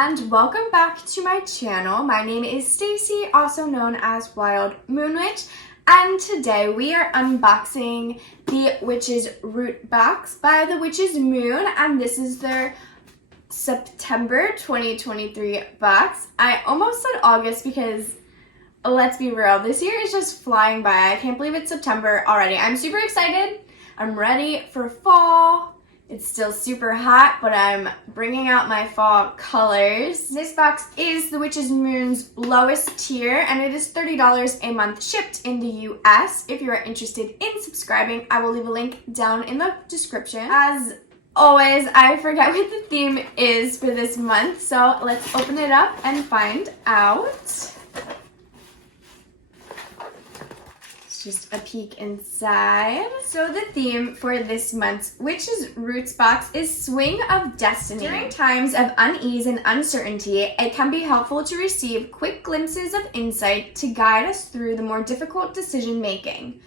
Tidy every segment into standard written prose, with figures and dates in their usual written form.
and welcome back to my channel. My name is Stacy, also known as Wild.Moonwitch, and today we are unboxing the Witch's Root box by the Witch's Moon, and this is their September 2023 box. I almost said August because, let's be real, this year is just flying by. I can't believe it's September already. I'm super excited. I'm ready for fall. It's still super hot, but I'm bringing out my fall colors. This box is the Witch's Moon's lowest tier, and it is $30 a month shipped in the US. If you are interested in subscribing, I will leave a link down in the description. As always, I forget what the theme is for this month, so let's open it up and find out. Just a peek inside. So the theme for this month's Witch's Roots box is Swing of Destiny. During times of unease and uncertainty, it can be helpful to receive quick glimpses of insight to guide us through the more difficult decision making.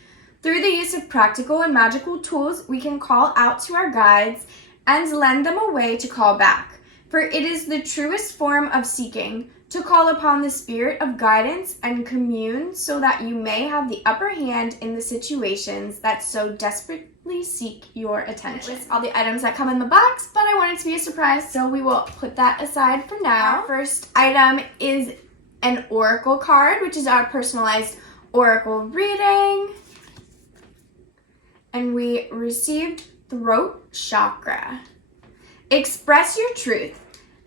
Through the use of practical and magical tools, we can call out to our guides and lend them a way to call back. For it is the truest form of seeking, to call upon the spirit of guidance and commune so that you may have the upper hand in the situations that so desperately seek your attention. List all the items that come in the box, but I want it to be a surprise, so we will put that aside for now. Our first item is an oracle card, which is our personalized oracle reading. And we received throat chakra. Express your truth.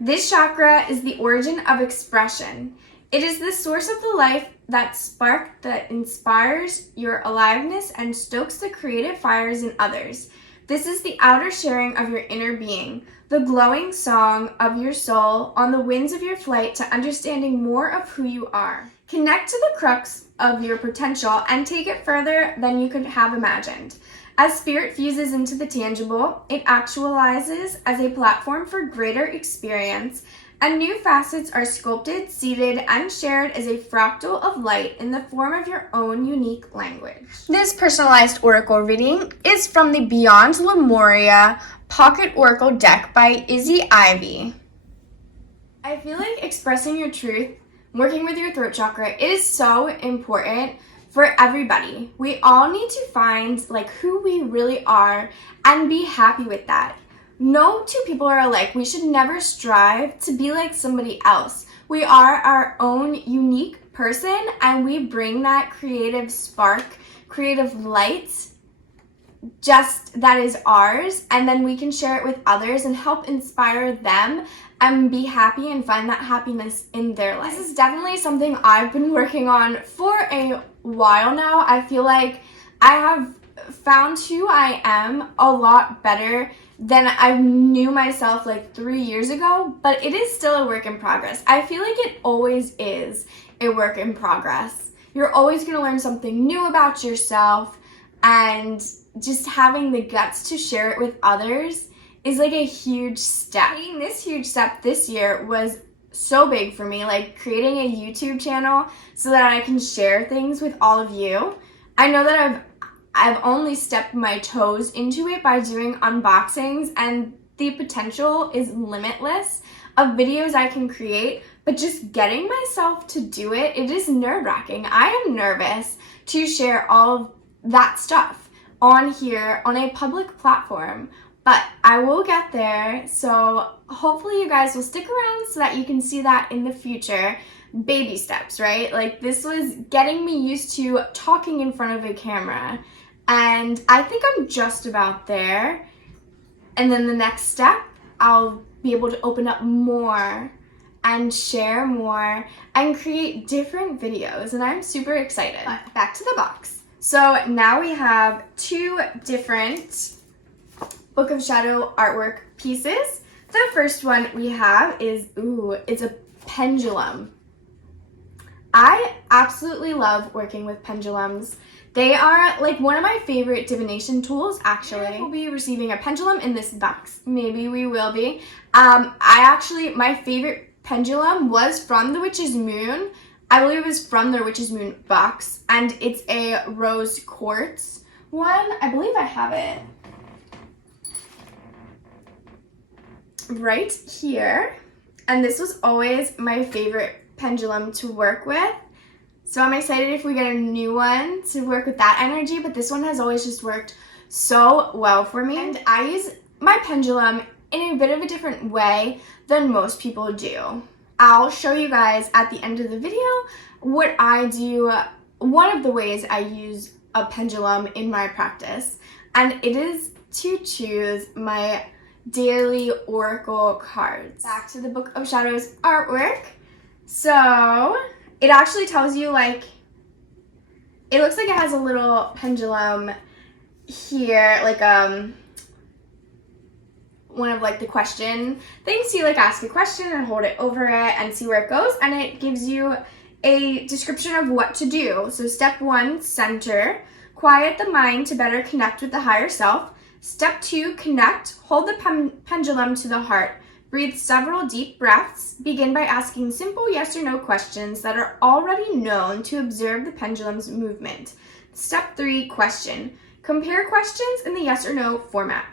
This chakra is the origin of expression. It is the source of the life that spark that inspires your aliveness and stokes the creative fires in others. This is the outer sharing of your inner being, the glowing song of your soul on the winds of your flight to understanding more of who you are. Connect to the crux of your potential and take it further than you could have imagined. As spirit fuses into the tangible, it actualizes as a platform for greater experience, and new facets are sculpted, seeded, and shared as a fractal of light in the form of your own unique language. This personalized oracle reading is from the Beyond Lemuria Pocket Oracle deck by Izzy Ivy. I feel like expressing your truth, working with your throat chakra, is so important for everybody. We all need to find who we really are and be happy with that. No two people are alike. We should never strive to be like somebody else. We are our own unique person, and we bring that creative spark, creative light, just that is ours, and then we can share it with others and help inspire them and be happy and find that happiness in their life. This is definitely something I've been working on for a while now. I feel like I have found who I am a lot better than I knew myself 3 years ago, but it is still a work in progress. I feel like it always is a work in progress. You're always going to learn something new about yourself, and just having the guts to share it with others is a huge step. Taking this huge step this year was so big for me, creating a YouTube channel so that I can share things with all of you. I know that I've only stepped my toes into it by doing unboxings, and the potential is limitless of videos I can create, but just getting myself to do it, it is nerve-wracking. I am nervous to share all of that stuff on here on a public platform, but I will get there, so hopefully you guys will stick around so that you can see that in the future. Baby steps, right? This was getting me used to talking in front of a camera, and I think I'm just about there. And then the next step, I'll be able to open up more and share more and create different videos, and I'm super excited. But back to the box. So now we have two different Book of Shadow artwork pieces. The first one we have is, it's a pendulum. I absolutely love working with pendulums. They are one of my favorite divination tools, actually. We'll be receiving a pendulum in this box. Maybe we will be. My favorite pendulum was from the Witch's Moon. I believe it was from their Witch's Moon box, and it's a rose quartz one. I believe I have it right here. And this was always my favorite pendulum to work with. So I'm excited if we get a new one to work with that energy, but this one has always just worked so well for me. And I use my pendulum in a bit of a different way than most people do. I'll show you guys at the end of the video what I do, one of the ways I use a pendulum in my practice, and it is to choose my daily oracle cards. Back to the Book of Shadows artwork. So it actually tells you, like, it looks like it has a little pendulum here, like one of like the question things. You like ask a question and hold it over it and see where it goes, and it gives you a description of what to do. So step 1, center, quiet the mind to better connect with the higher self. Step 2, connect, hold the pendulum to the heart. Breathe several deep breaths. Begin by asking simple yes or no questions that are already known to observe the pendulum's movement. Step 3, question. Compare questions in the yes or no format.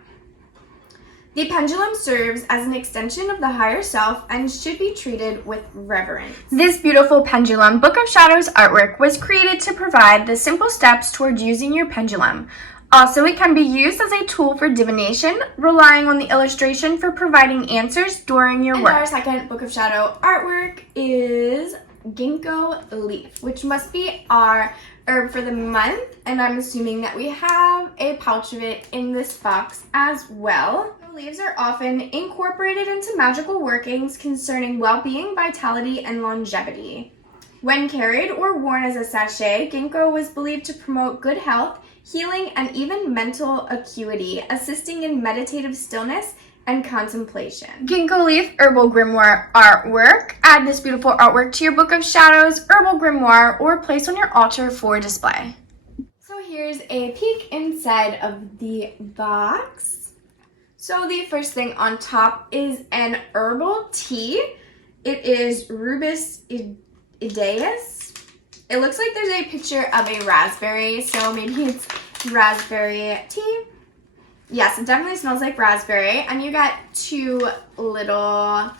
The pendulum serves as an extension of the higher self and should be treated with reverence. This beautiful pendulum Book of Shadows artwork was created to provide the simple steps toward using your pendulum. Also, it can be used as a tool for divination, relying on the illustration for providing answers during your work. Our second Book of Shadow artwork is ginkgo leaf, which must be our herb for the month, and I'm assuming that we have a pouch of it in this box as well. The leaves are often incorporated into magical workings concerning well-being, vitality, and longevity. When carried or worn as a sachet, ginkgo was believed to promote good health, healing, and even mental acuity, assisting in meditative stillness and contemplation. Ginkgo leaf herbal grimoire artwork. Add this beautiful artwork to your Book of Shadows herbal grimoire or place on your altar for display. So here's a peek inside of the box. So the first thing on top is an herbal tea. It is Rubus idaeus. It looks like there's a picture of a raspberry, so maybe it's raspberry tea. Yes, it definitely smells like raspberry. And you got 2 little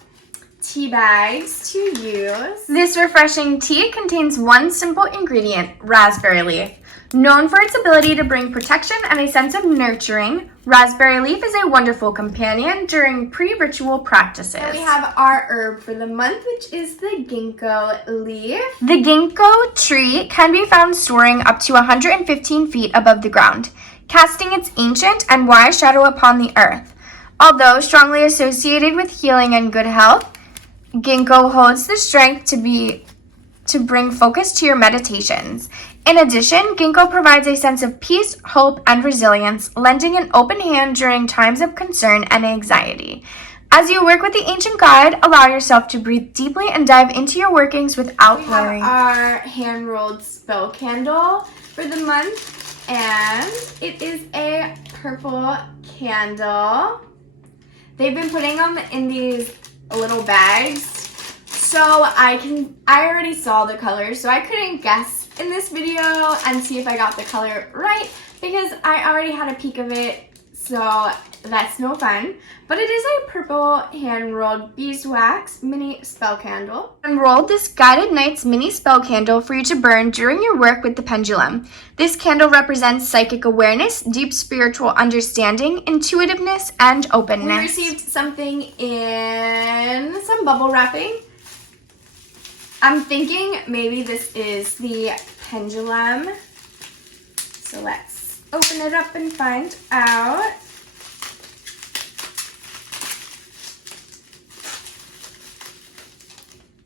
tea bags to use. This refreshing tea contains one simple ingredient, raspberry leaf. Known for its ability to bring protection and a sense of nurturing, raspberry leaf is a wonderful companion during pre-ritual practices. So we have our herb for the month, which is the ginkgo leaf. The ginkgo tree can be found soaring up to 115 feet above the ground, casting its ancient and wise shadow upon the earth. Although strongly associated with healing and good health, ginkgo holds the strength to bring focus to your meditations. In addition, ginkgo provides a sense of peace, hope, and resilience, lending an open hand during times of concern and anxiety. As you work with the ancient guide, allow yourself to breathe deeply and dive into your workings without worrying. We have our hand-rolled spell candle for the month, and it is a purple candle. They've been putting them in these little bags, so I already saw the colors, so I couldn't guess in this video and see if I got the color right because I already had a peek of it, so that's no fun. But it is a purple hand-rolled beeswax mini spell candle. Unroll this guided night's mini spell candle for you to burn during your work with the pendulum. This candle represents psychic awareness, deep spiritual understanding, intuitiveness, and openness. We received something in some bubble wrapping. I'm thinking maybe this is the pendulum. So let's open it up and find out.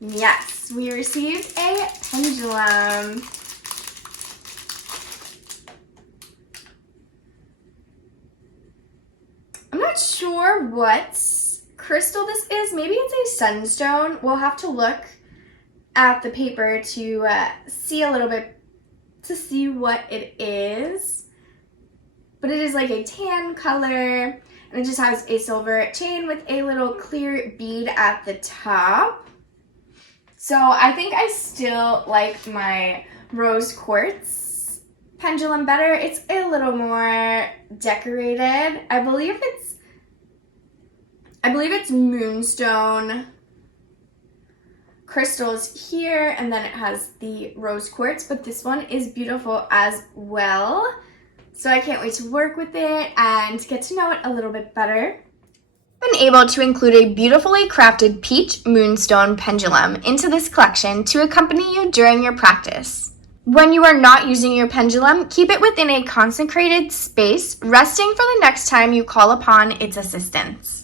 Yes, we received a pendulum. I'm not sure what crystal this is. Maybe it's a sunstone. We'll have to look at the paper to see a little bit, to see what it is. But it is like a tan color, and it just has a silver chain with a little clear bead at the top. So I think I still like my rose quartz pendulum better. It's a little more decorated. I believe it's moonstone crystals here, and then it has the rose quartz, but this one is beautiful as well. So I can't wait to work with it and get to know it a little bit better. Been able to include a beautifully crafted peach moonstone pendulum into this collection to accompany you during your practice. When you are not using your pendulum, keep it within a consecrated space, resting for the next time you call upon its assistance.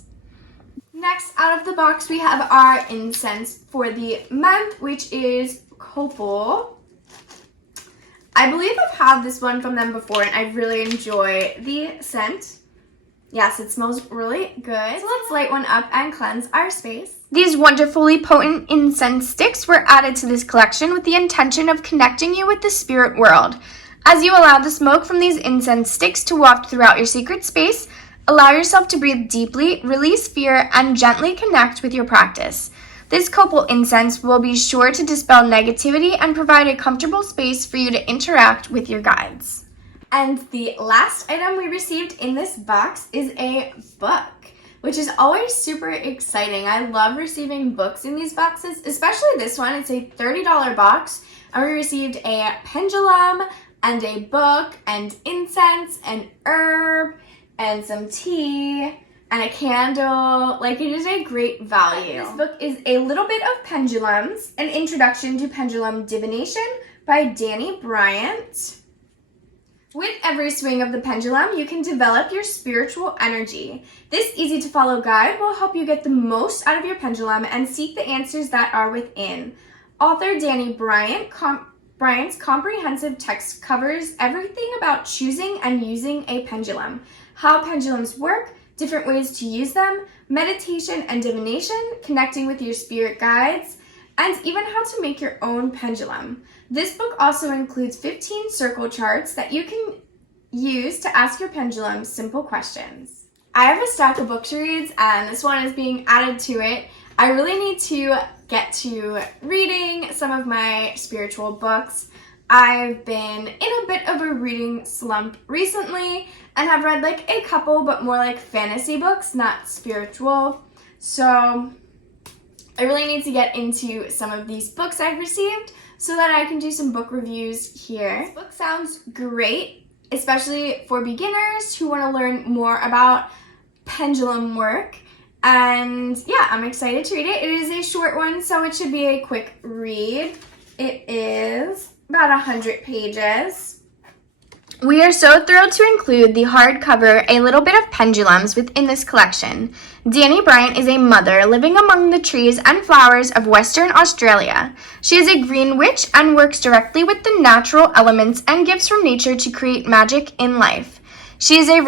Next, out of the box, we have our incense for the month, which is copal. I believe I've had this one from them before, and I really enjoy the scent. Yes, it smells really good. So let's light one up and cleanse our space. These wonderfully potent incense sticks were added to this collection with the intention of connecting you with the spirit world. As you allow the smoke from these incense sticks to waft throughout your secret space, allow yourself to breathe deeply, release fear, and gently connect with your practice. This copal incense will be sure to dispel negativity and provide a comfortable space for you to interact with your guides. And the last item we received in this box is a book, which is always super exciting. I love receiving books in these boxes, especially this one. It's a $30 box, and we received a pendulum and a book and incense and herb and some tea and a candle. Like, it is a great value. This book is A Little Bit of Pendulums, An Introduction to Pendulum Divination by Danny Bryant. With every swing of the pendulum, you can develop your spiritual energy. This easy-to-follow guide will help you get the most out of your pendulum and seek the answers that are within. Author Danny Bryant's comprehensive text covers everything about choosing and using a pendulum, how pendulums work, different ways to use them, meditation and divination, connecting with your spirit guides, and even how to make your own pendulum. This book also includes 15 circle charts that you can use to ask your pendulum simple questions. I have a stack of book to read, and this one is being added to it. I really need to get to reading some of my spiritual books. I've been in a bit of a reading slump recently and have read like a couple, but more like fantasy books, not spiritual. So I really need to get into some of these books I've received so that I can do some book reviews here. This book sounds great, especially for beginners who want to learn more about pendulum work. And yeah, I'm excited to read it. It is a short one, so it should be a quick read. It is about 100 pages. We are so thrilled to include the hardcover A Little Bit of Pendulums within this collection. Danny Bryant is a mother living among the trees and flowers of Western Australia. She is a green witch and works directly with the natural elements and gifts from nature to create magic in life. She is a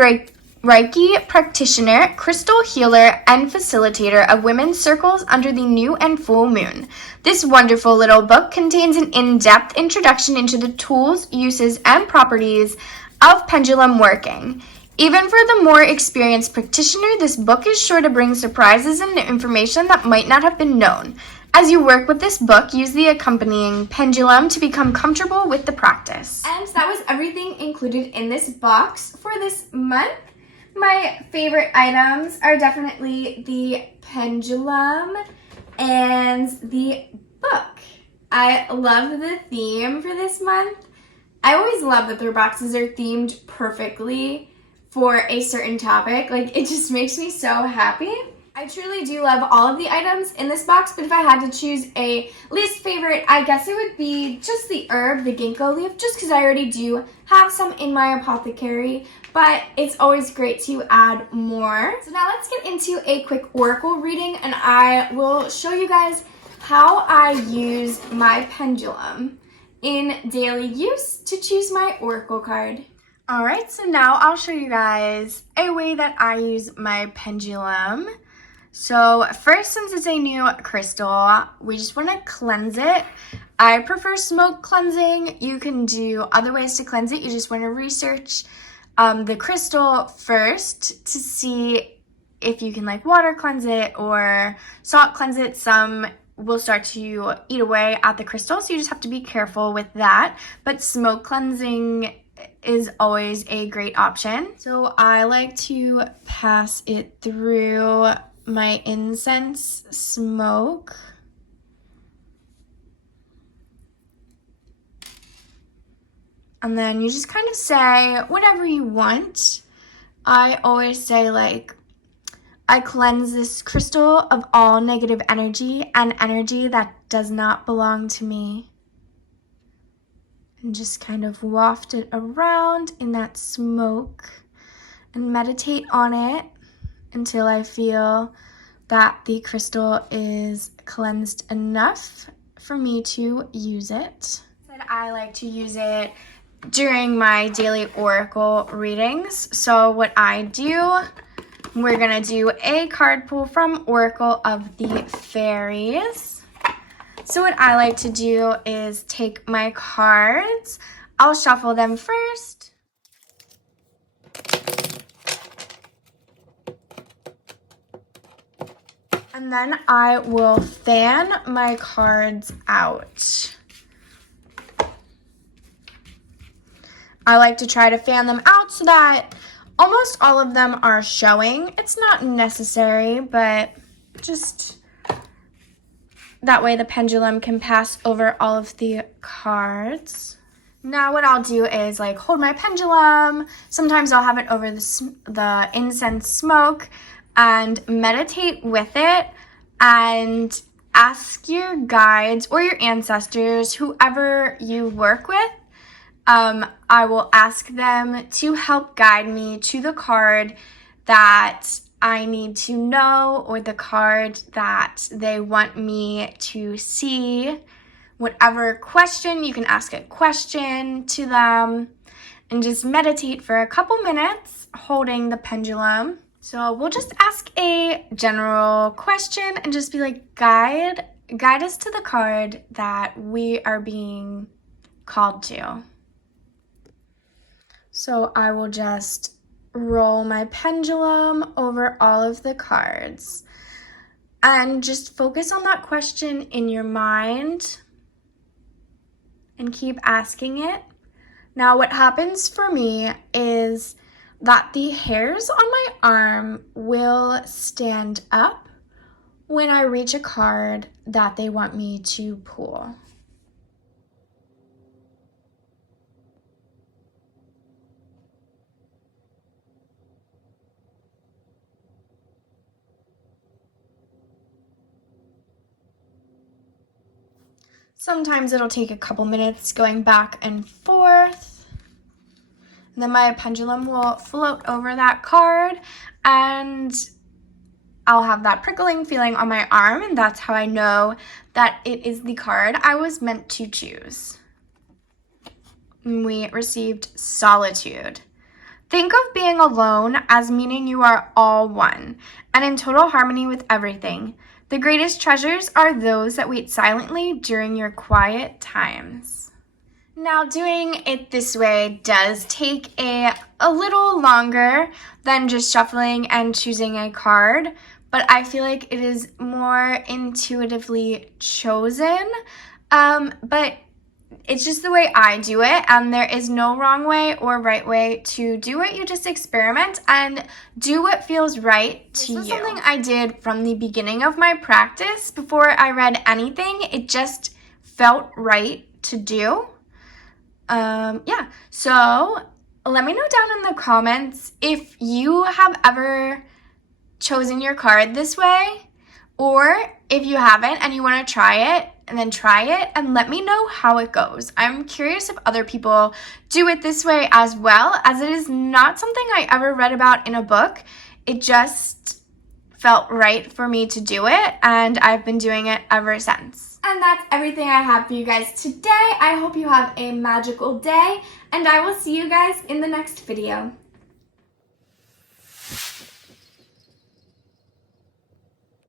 Reiki practitioner, crystal healer, and facilitator of women's circles under the new and full moon. This wonderful little book contains an in-depth introduction into the tools, uses, and properties of pendulum working. Even for the more experienced practitioner, this book is sure to bring surprises and information that might not have been known. As you work with this book, use the accompanying pendulum to become comfortable with the practice. And that was everything included in this box for this month. My favorite items are definitely the pendulum and the book. I love the theme for this month. I always love that their boxes are themed perfectly for a certain topic. Like, it just makes me so happy. I truly do love all of the items in this box, but if I had to choose a least favorite, I guess it would be just the herb, the ginkgo leaf, just because I already do have some in my apothecary, but it's always great to add more. So now let's get into a quick oracle reading, and I will show you guys how I use my pendulum in daily use to choose my oracle card. Alright, so now I'll show you guys a way that I use my pendulum. So first, since it's a new crystal, we just want to cleanse it. I prefer smoke cleansing. You can do other ways to cleanse it. You just want to research the crystal first to see if you can like water cleanse it or salt cleanse it. Some will start to eat away at the crystal, so you just have to be careful with that. But smoke cleansing is always a great option. So I like to pass it through my incense smoke. And then you just kind of say whatever you want. I always say, like, I cleanse this crystal of all negative energy and energy that does not belong to me. And just kind of waft it around in that smoke and meditate on it until I feel that the crystal is cleansed enough for me to use it. I like to use it during my daily oracle readings. So what I do, we're gonna do a card pull from Oracle of the Fairies. So what I like to do is take my cards, I'll shuffle them first. And then I will fan my cards out. I like to try to fan them out so that almost all of them are showing. It's not necessary, but just that way the pendulum can pass over all of the cards. Now what I'll do is like hold my pendulum. Sometimes I'll have it over the incense smoke and meditate with it and ask your guides or your ancestors, whoever you work with, I will ask them to help guide me to the card that I need to know or the card that they want me to see. Whatever question, you can ask a question to them and just meditate for a couple minutes holding the pendulum. So we'll just ask a general question and just be like, guide us to the card that we are being called to. So I will just roll my pendulum over all of the cards and just focus on that question in your mind and keep asking it. Now what happens for me is that the hairs on my arm will stand up when I reach a card that they want me to pull. Sometimes it'll take a couple minutes going back and forth. And then my pendulum will float over that card and I'll have that prickling feeling on my arm, and that's how I know that it is the card I was meant to choose. We received Solitude. Think of being alone as meaning you are all one and in total harmony with everything. The greatest treasures are those that wait silently during your quiet times. Now, doing it this way does take a little longer than just shuffling and choosing a card, but I feel like it is more intuitively chosen. But it's just the way I do it, and there is no wrong way or right way to do it. You just experiment and do what feels right to you. This was something I did from the beginning of my practice. Before I read anything, it just felt right to do. Yeah, so let me know down in the comments if you have ever chosen your card this way, or if you haven't and you want to try it, and then try it and let me know how it goes. I'm curious if other people do it this way as well, as it is not something I ever read about in a book. It just felt right for me to do it, and I've been doing it ever since. And that's everything I have for you guys today. I hope you have a magical day, and I will see you guys in the next video.